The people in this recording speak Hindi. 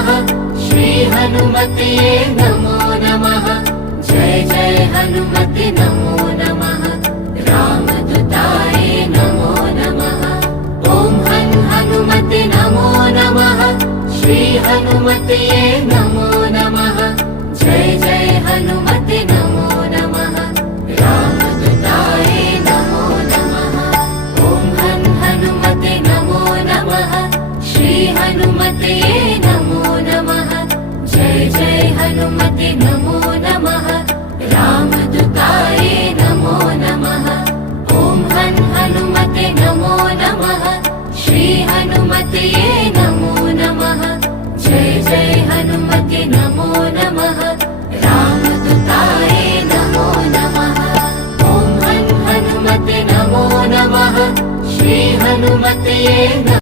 नमः श्री हनुमते नमो नमः जय जय हनुमते नमो नमः रामदूताय नमो नमः ओम हनुमते नमो नमः श्री हनुमते नमो नमः जय जय हनुमते नमो नमः रामदूताय नमो नमः ओम हनुमते नमो नमः श्री हनुमते नमो नमः जय जय हनुमते नमो नमः रामदूताय नमो नमः ओम हनुमते नमो नमः श्री हनुमते नमो नमः जय जय हनुमते नमो नमः रामदूताय नमो नमः ओम हनुमते नमो नमः श्री हनुमते